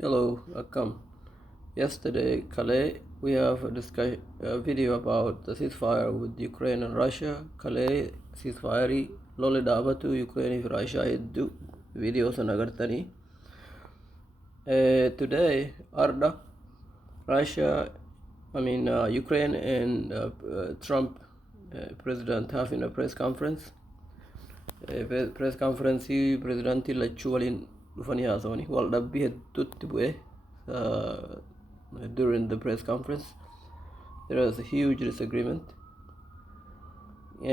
Hello, welcome. Yesterday, Calais, we have a video about the ceasefire with Ukraine and Russia. Calais ceasefire, lole dhaabatu Ukraine fi Russia hedduu video sana agartanii. Today, Arda, Ukraine and Trump president having a press conference. Press conference president lachuu waliin dhufanii haasawanii wal dhabbii hedduutti bu'e during the press conference. There was a huge disagreement,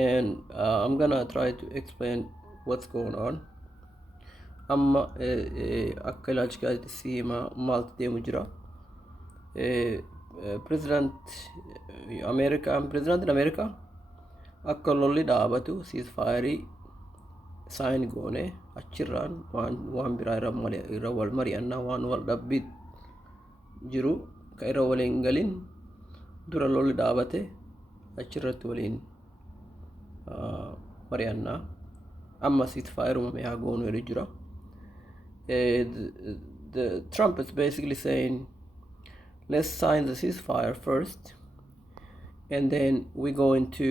and I'm gonna try to explain what's going on. Amma akka ilaalchi siima maaltu deemu jira. President America akka lolli dhaabatu ceasefire sign goone achirraan waan biraa irra wal mari'annaa waan wal dhabbii jiru ka irra waliin galin dura lolli dhaabate achirratti waliin mari'annaa amma ceasefire uumame haa goonu jedhu jira. The Trump is basically saying, let's sign the ceasefire first, and then we're going to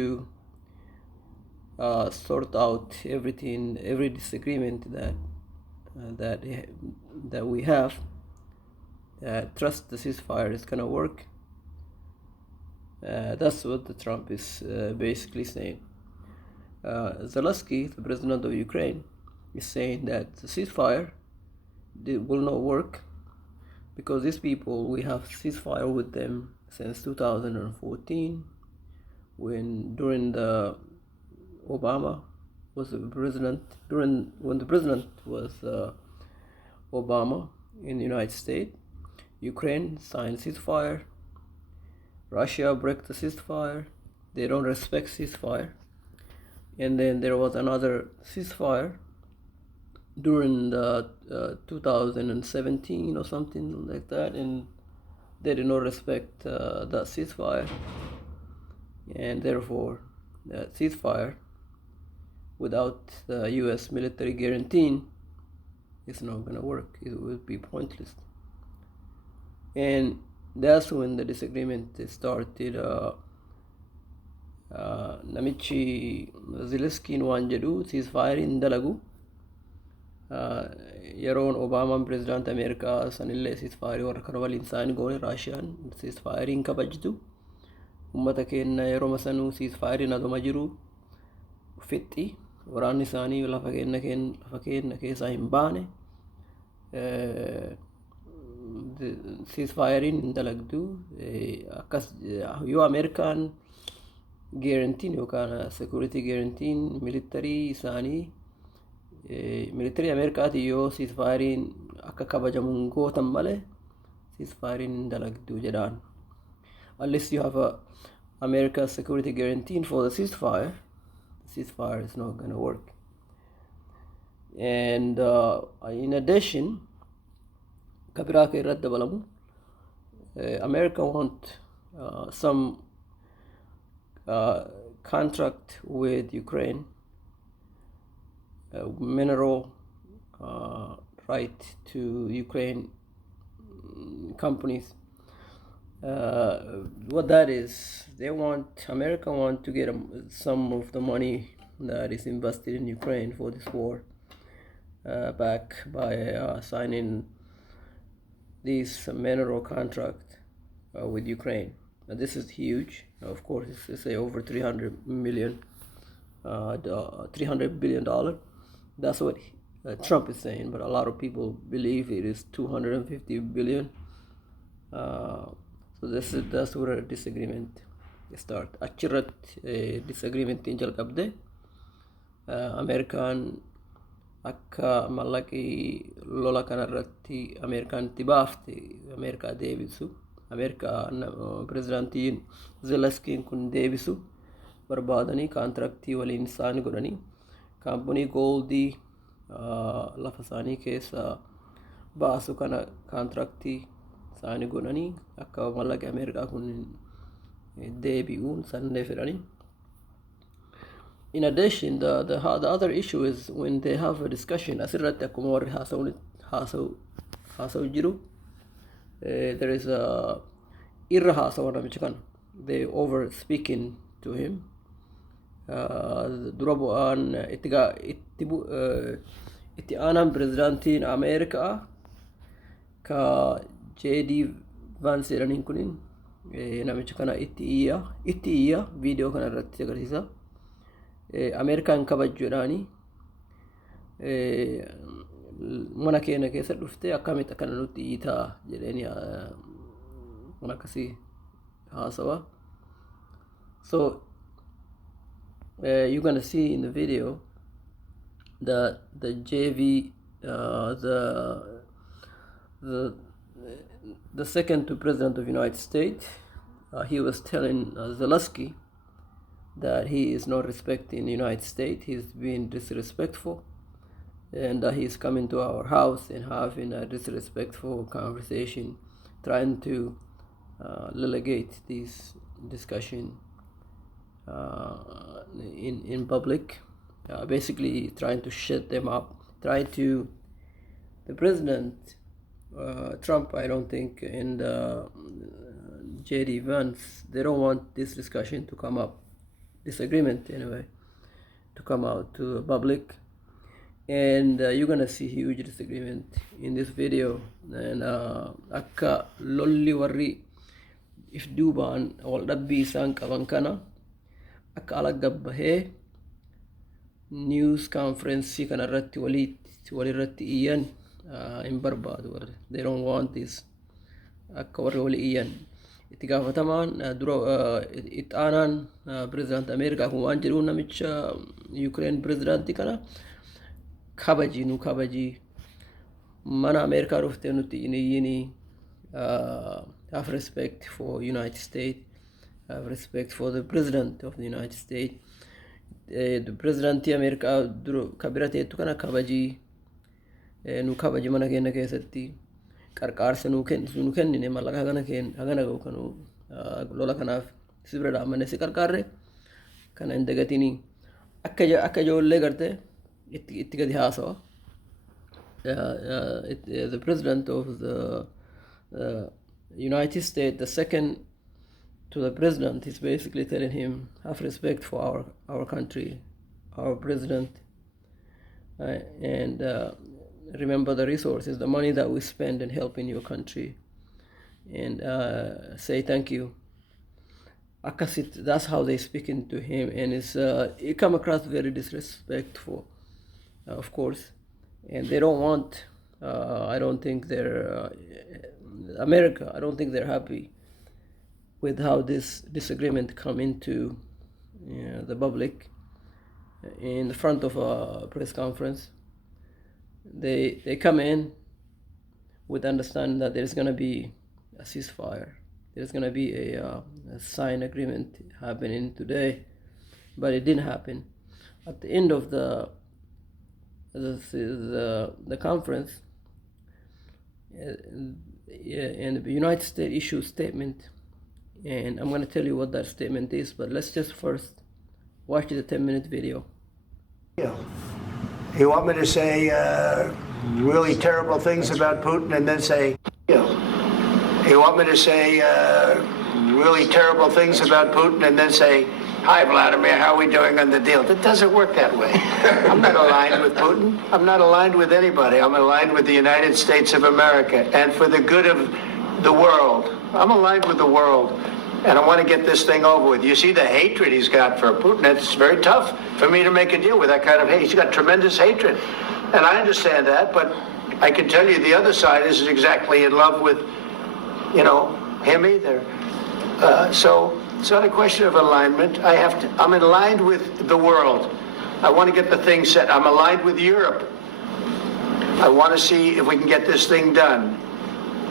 sort out every disagreement that we have. Trust the ceasefire is gonna work. That's what the Trump is basically saying. Zelensky, the president of Ukraine, is saying that the ceasefire will not work because these people, we have ceasefire with them since 2014 during the Obama was the president, when the president was Obama in the United States. Ukraine signed ceasefire. Russia broke the ceasefire. They don't respect ceasefire. And then there was another ceasefire during the 2017 or something like that, and they did not respect that ceasefire, and therefore that ceasefire without the US military guarantee it's not going to work. It will be pointless. And that's when the disagreement started. Namichi Zelensky waan jedhu ceasefire hin dalagu. Yeroon Obaamaan president Ameerikaa sanillee ceasefire warra kana waliin sign goone Raashiyaan ceasefire hin kabajtu. Uummata keenya yeroo sanuu ceasefire aduma jiru fixxi. Waraanni isaanii lafa keenya keessaa hin baane. Ceasefire hin dalagdu. Akkas yoo Ameerikaan guarantee yookaan security guarantee military isaanii military Ameerikaati yoo ceasefire akka kabajamu gootan malee ceasefire hin dalagdu jedhaan. Unless you have a America security guarantee for the ceasefire is not going to work. And in addition, kabiraaka irratti dabalamu, America want some contract with Ukraine, mineral right to Ukraine companies. What that is, America want to get some of the money that is invested in Ukraine for this war back by signing this mineral contract with Ukraine. Now, this is huge. Of course, it's over $300 billion. That's what Trump is saying, but a lot of people believe it is $250 billion. So that's where a disagreement start. Achirratti disagreement in jalqabde Amerikaan akka mallaqii lola kanarratti Amerikaan itti baafte Amerikaa deebisu. Amerikaa prezidaantiin Zelenskiin kun deebisu barbaadanii kaantiraaktii waliin isaan godhanii kaampanii gooldii lafa isaanii keessa baasu kana kaantiraaktii isaanii godhanii akka mallaqi Ameerikaa kun deebi'uun sanillee fedhanii. In addition, the other issue is when they have a discussion asirratti akkuma warri haasa'u jiru there is a irra haasawa namicha kana. They over speaking to him. Dura bu'aan itti aanaan pirezidaantiin Ameerikaa ka JD Vance jedhaniin kunin namicha kana itti iyya viidiyoo kana irratti agarsiisa. Ameerikaan kabajju jedhaanii mana keenya keessa dhufte akkamitti akkana nutti iyyitaa jedhanii waan akkasii haasawa. So you're gonna see in the video that the JV, the second to President of the United States, he was telling Zelensky that he is not respecting the United States. He's being disrespectful, and he's coming to our house and having a disrespectful conversation, trying to relegate this discussion in public, basically trying to shut them up, the president Trump, I don't think, and JD Vance, they don't want this discussion to come up, disagreement anyway, to come out to the public. And you're gonna see huge disagreement in this video. And akka lolli warri if duubaan wal dhabbii isaan qaban kana akka ala gabbahee news conference kana irratti walirratti iyyan hin barbaadu. They don't want this. Akka warri wali iyyan itti gaafatamaan dura itti aanaan President Ameerikaa kun waan jedhuun namicha Ukraine President kana kabaji mana Ameerikaa dhuftee nuti iyyini, have respect for United States, have respect for the President of the United States. The President America kabirateettu kana kabaji nu kabaji mana keenya keessatti qarqaarsa nu kennine mallaqa hagana ga'u kanu lola kanaaf si bira dhaammanne si qarqaarre kana hin dagatini akka ijoollee gartee itti gadi haasawa. The President of the United States, the second to the President, is basically telling him, have respect for our country, our President, and remember the resources, the money that we spend in helping your country, and say thank you. That's how they speaking to him, and it come across very disrespectful, of course, and they don't want. I don't think they're America. I don't think they're happy with how this disagreement come into the public in the front of a press conference. They come in with understanding that there's going to be a ceasefire. There's going to be a signed agreement happening today, but it didn't happen. At the end of the conference, and the United States issued a statement, and I'm going to tell you what that statement is, but let's just first watch the 10-minute video. You want me to say really terrible things about Putin and then say, you want me to say really terrible things about Putin and then say, hi, Vladimir, how are we doing on the deal? It doesn't work that way. I'm not aligned with Putin. I'm not aligned with anybody. I'm aligned with the United States of America. And for the good of the world, I'm aligned with the world. And I want to get this thing over with. You see the hatred he's got for Putin. It's very tough for me to make a deal with that kind of hate. He's got tremendous hatred. And I understand that, but I can tell you the other side isn't exactly in love with, him either. So it's not a question of alignment. I'm aligned with the world. I want to get the thing set. I'm aligned with Europe. I want to see if we can get this thing done.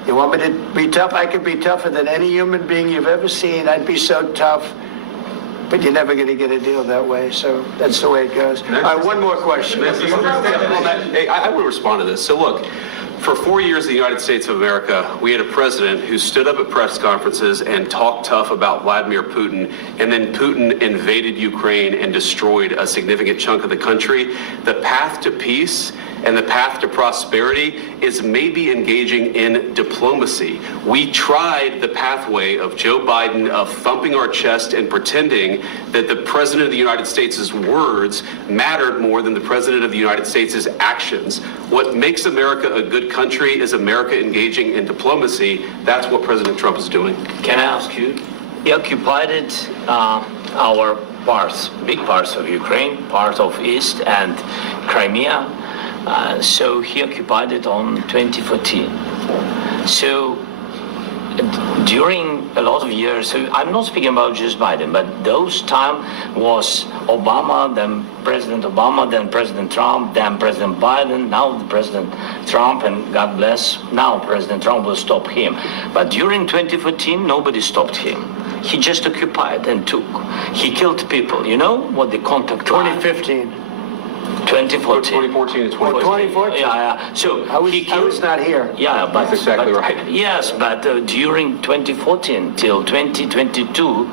You want me to be tough? I could be tougher than any human being you've ever seen. I'd be so tough. But you're never going to get a deal that way. So that's the way it goes. One more question. Hey, I will respond to this. So look, For 4 years in the United States of America, we had a president who stood up at press conferences and talked tough about Vladimir Putin, and then Putin invaded Ukraine and destroyed a significant chunk of the country. The path to peace and the path to prosperity is maybe engaging in diplomacy. We tried the pathway of Joe Biden of thumping our chest and pretending that the President of the United States' words mattered more than the President of the United States' actions. What makes America a good country is America engaging in diplomacy. That's what President Trump is doing. Can I ask you? He occupied our parts, big parts of Ukraine, part of East and Crimea. So he occupied it on 2014. So during a lot of years, so I'm not speaking about just Biden, but those time was Obama, then President Obama, then President Trump, then President Biden, now the President Trump, and God bless, now President Trump will stop him. But during 2014, nobody stopped him. He just occupied and took. He killed people. You know what the contact 2015. 2014. 2014 to 2014. Yeah. So I was not here. Yeah, but That's exactly right. Yes, but during 2014 till 2022,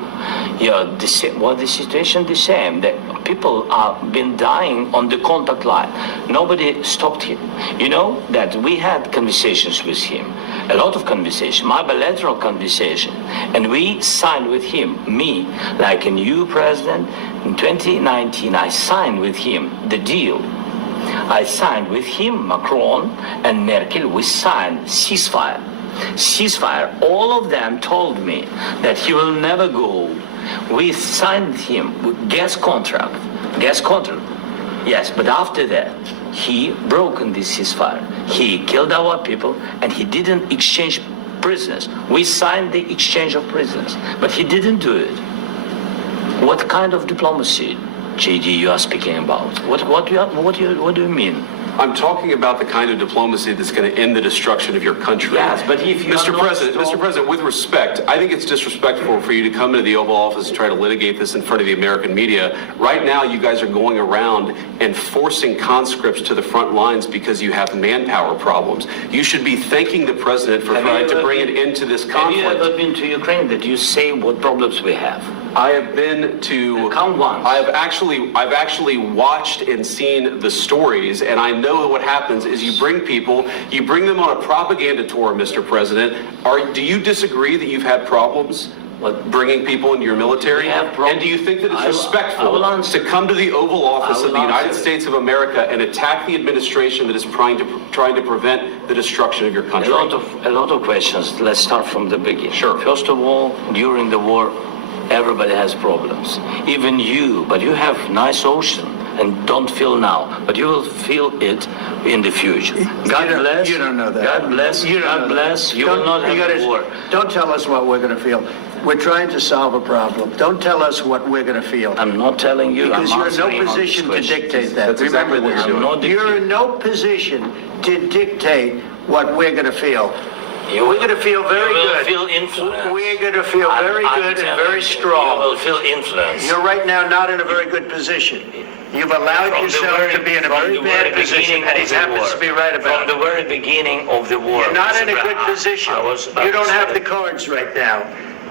the situation the same. The people have been dying on the contact line. Nobody stopped him. You know that we had conversations with him, a lot of conversation, my bilateral conversation, and we signed with him, me, like a new president. In 2019, I signed with him the deal. I signed with him, Macron and Merkel, we signed ceasefire. Ceasefire, all of them told me that he will never go. We signed him with gas contract. Yes, but after that, he broken this ceasefire. He killed our people and he didn't exchange prisoners. We signed the exchange of prisoners, but he didn't do it. What kind of diplomacy, JD, you are speaking about? What do you mean? I'm talking about the kind of diplomacy that's going to end the destruction of your country. Yes, but if you Mr. President, with respect, I think it's disrespectful for you to come into the Oval Office and try to litigate this in front of the American media. Right now, you guys are going around and forcing conscripts to the front lines because you have manpower problems. You should be thanking the president for trying to bring an end to this conflict. Have you ever been to Ukraine that you say what problems we have? I have been to. Count once. I've actually watched and seen the stories, and I know that what happens is you bring them on a propaganda tour, Mr. President. Do you disagree that you've had problems bringing people into your military? And do you think that it's respectful to come to the Oval Office of the United States of America and attack the administration that is trying to prevent the destruction of your country? A lot of questions. Let's start from the beginning. Sure. First of all, during the war, everybody has problems. Even you, but you have nice ocean and don't feel now, but you will feel it in the future. God bless. You don't know that. God bless. God bless. You will not have war. Don't tell us what we're going to feel. We're trying to solve a problem. Don't tell us what we're going to feel. I'm not telling you. Because you're in no position to dictate that. That's exactly what you're doing. You're in no position to dictate what we're going to feel. We're going to feel very good. Feel influence. We're going to feel very good and very strong. You will feel influence. You're right now not in a very good position. You've allowed yourself to be in a very bad position, and he happens to be right about it. From the very beginning of the war. You're not in a good position. You don't have the cards right now.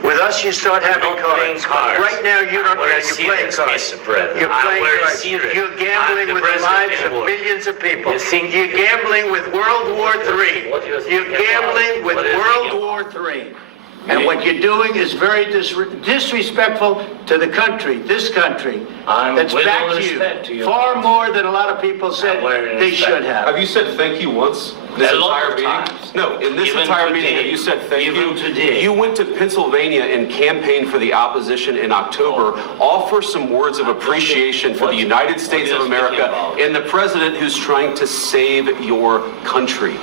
With us, you start having cards. Right now, you don't. You're playing cards. You're playing cards. You're gambling with the lives of millions of people. You're gambling with World War III. You're gambling with World War III. And what you're doing is very disrespectful to the country, this country, that's backed you far more than a lot of people said they should have. Have you said thank you once? This entire meeting? No, in this entire meeting, have you said thank you? Today. You went to Pennsylvania and campaigned for the opposition in October. Offer some words of appreciation for the United States of America and the president who's trying to save your country.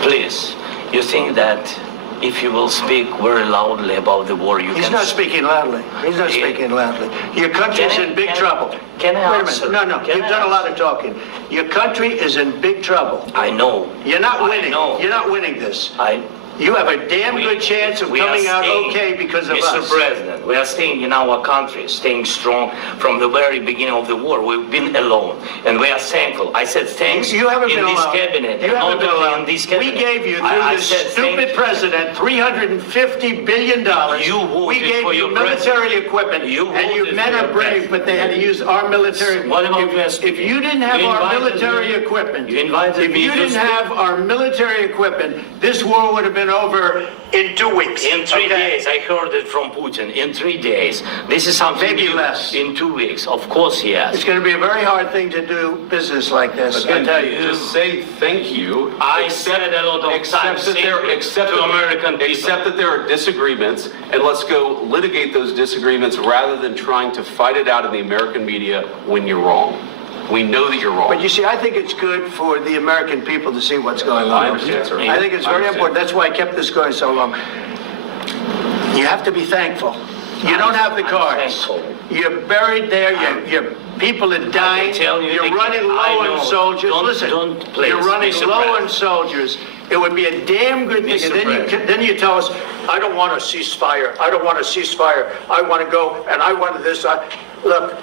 Please, you think that if you will speak very loudly about the war, He's not speaking loudly. He's not speaking loudly. Your country's in big trouble. Can I Wait a answer? minute. No, you've done a lot of talking. Your country is in big trouble. I know. You're not winning. I know. You're not winning this. You have a damn good chance of coming out okay because of us. Mr. President, we are staying in our country, staying strong from the very beginning of the war. We've been alone, and we are thankful. I said thanks You haven't in been this alone. cabinet. You haven't been not only alone. in this cabinet. We gave you, through I this said stupid president, $350 billion. You voted we gave for you your military equipment, You and your voted men for are your brave, but they had to use our military. What about If you didn't have You our invited military me- equipment, You invited if me you to didn't speak. have our military equipment, this war would have been over in 2 weeks. In 3 okay? days, I heard it from Putin. In 3 days. This is something Maybe new. less. In 2 weeks. Of course, yes. It's going to be a very hard thing to do business like this. I Again, tell you. just say thank you. I said a lot of times to American people. Accept that there are disagreements, and let's go litigate those disagreements rather than trying to fight it out in the American media when you're wrong. We know that you're wrong. But you see, I think it's good for the American people to see what's going on. I understand, sir. I think it's very important. That's why I kept this going so long. You have to be thankful. You don't have the I'm cards. thankful. You're buried there. Your people are dying. tell you You're again, running I low know. on soldiers. Don't- Listen, don't please, you're running Mr. low on President. soldiers. It would be a damn good thing. Mr. And then you tell us, I don't want a ceasefire. I don't want a ceasefire. I want to go, and I want this. Look,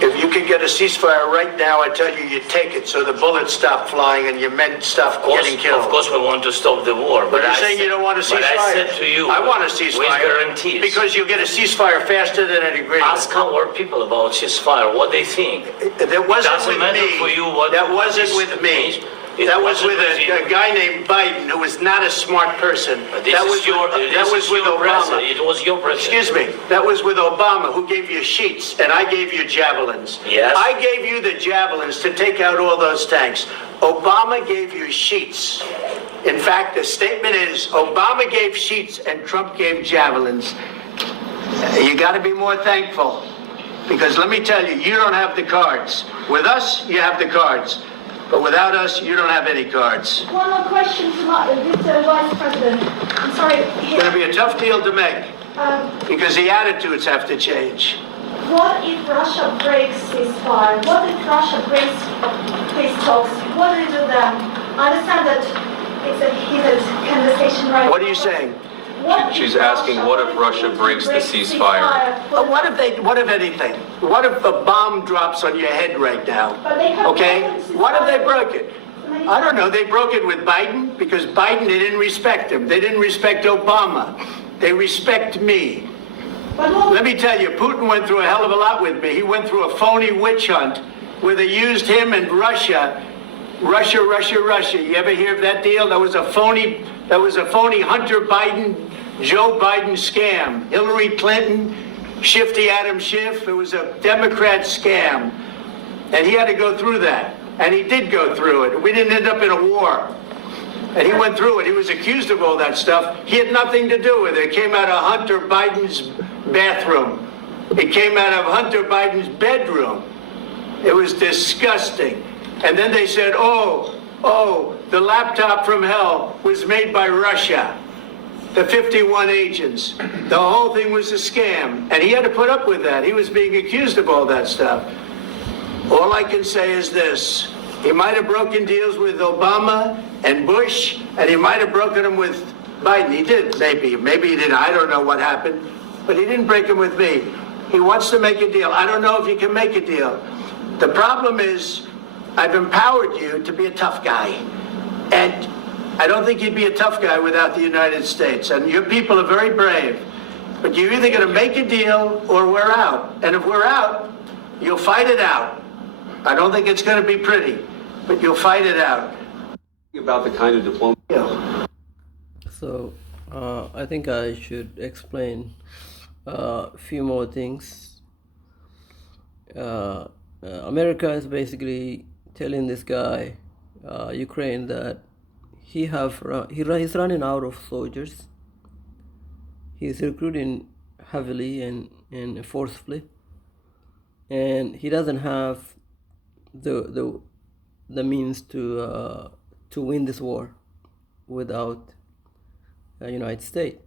if you could get a ceasefire right now, I tell you, you take it so the bullets stop flying and your men stop getting killed. Of course, we want to stop the war. But you're I saying said- you don't want a ceasefire. But I said to you, I want a with ceasefire. guarantees. Because you'll get a ceasefire faster than an agreement. Ask our people about ceasefire, what they think. That wasn't Doesn't with matter me. for you what- That wasn't what with me. It That was wasn't with with a guy named Biden who was not a smart person. This That is was your, with, this that was is with your president. Obama. It was your president. Excuse me. That was with Obama, who gave you sheets, and I gave you javelins. Yes. I gave you the javelins to take out all those tanks. Obama gave you sheets. In fact, the statement is Obama gave sheets and Trump gave javelins. You got to be more thankful, because let me tell you, you don't have the cards. With us, you have the cards. But without us, you don't have any cards. One more question to Mr. Vice President. I'm sorry. It's going to be a tough deal to make, Um, because the attitudes have to change. what if Russia breaks ceasefire? What if Russia breaks peace talks? What do you do then? I understand that it's a heated conversation right now. What are you saying? What if She's asking, what if Russia breaks the ceasefire? What if anything? What if a bomb drops on your head right now? But they have Okay? broken ceasefire. What if they broke it? I don't know. They broke it with Biden, because Biden, they didn't respect him. They didn't respect Obama. They respect me. But what Let me tell you, Putin went through a hell of a lot with me. He went through a phony witch hunt where they used him and Russia. Russia. You ever hear of that deal? That was a phony Hunter Biden, Joe Biden scam. Hillary Clinton, Shifty Adam Schiff. It was a Democrat scam. And he had to go through that. And he did go through it. We didn't end up in a war. And he went through it. He was accused of all that stuff. He had nothing to do with it. It came out of Hunter Biden's bathroom. It came out of Hunter Biden's bedroom. It was disgusting. And then they said, oh, the laptop from hell was made by Russia. The 51 agents. The whole thing was a scam. And he had to put up with that. He was being accused of all that stuff. All I can say is this. He might have broken deals with Obama and Bush, and he might have broken them with Biden. He did, maybe. Maybe he didn't. I don't know what happened. But he didn't break them with me. He wants to make a deal. I don't know if you can make a deal. The problem is, I've empowered you to be a tough guy. And I don't think you'd be a tough guy without the United States. And your people are very brave. But you're either going to make a deal or we're out. And if we're out, you'll fight it out. I don't think it's going to be pretty, but you'll fight it out. About the kind of diplomacy. So I think I should explain a few more things. America is basically telling this guy, Ukraine, that he's running out of soldiers. He's recruiting heavily and forcefully, and he doesn't have the means to win this war without the United States.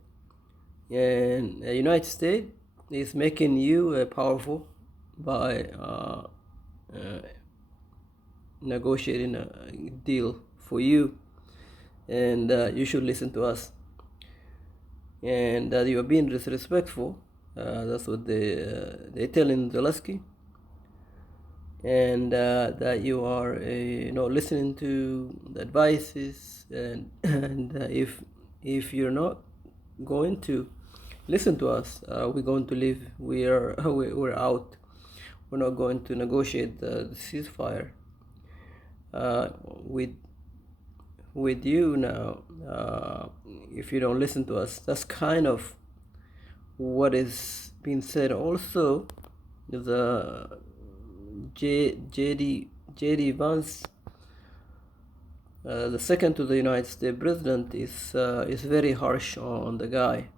And the United States is making you powerful by negotiating a deal for you. and you should listen to us, and that you are being disrespectful. That's what they telling Zelensky, and that you are listening to the advices, and if you're not going to listen to us, we're going to leave. We're out. We're not going to negotiate the ceasefire with you now. If you don't listen to us, that's kind of what is being said. Also, the JD Vance, the second to the United States president, is very harsh on the guy.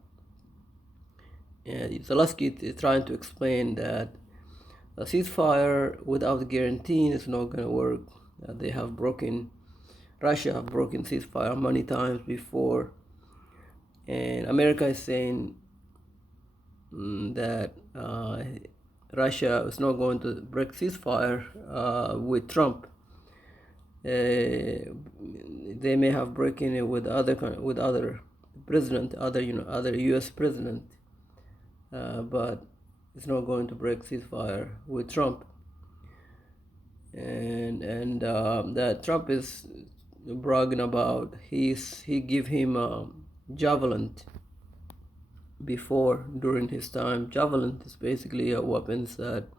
And Zelensky is trying to explain that a ceasefire without guarantee is not going to work. Russia have broken ceasefire many times before, and America is saying that Russia is not going to break ceasefire with Trump. They may have broken it with other president, other U.S. president, but it's not going to break ceasefire with Trump. And that Trump is bragging about he give him javelin during his time. Javelin is basically a weapon that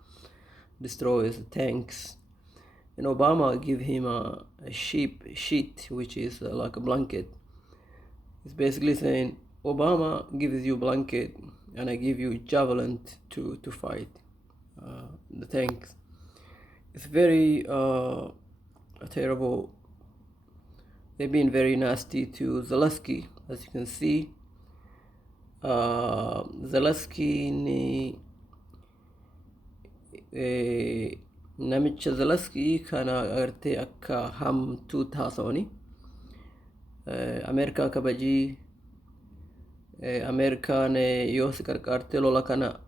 destroys tanks, and Obama give him a sheet, which is like a blanket. It's basically saying, Obama gives you blanket and I give you javelin to fight the tanks. It's very terrible. They've been very nasty to Zelensky, as you can see. Zelensky namicha Zelensky kana agarte akka hamtuu taasisanii Ameerikaa kabajii Ameerikaan yoo si qarqaarte lola kana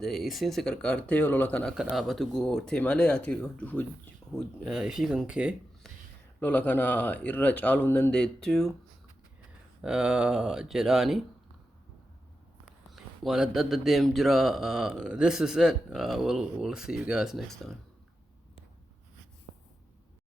isin si qarqaarte lola kana akka dhaabatu goote malee ati ifii kan kee lola kana irra caaluu hin dandeettu jedhaani. Waan adda adda deem jira. This is it. We'll see you guys next time.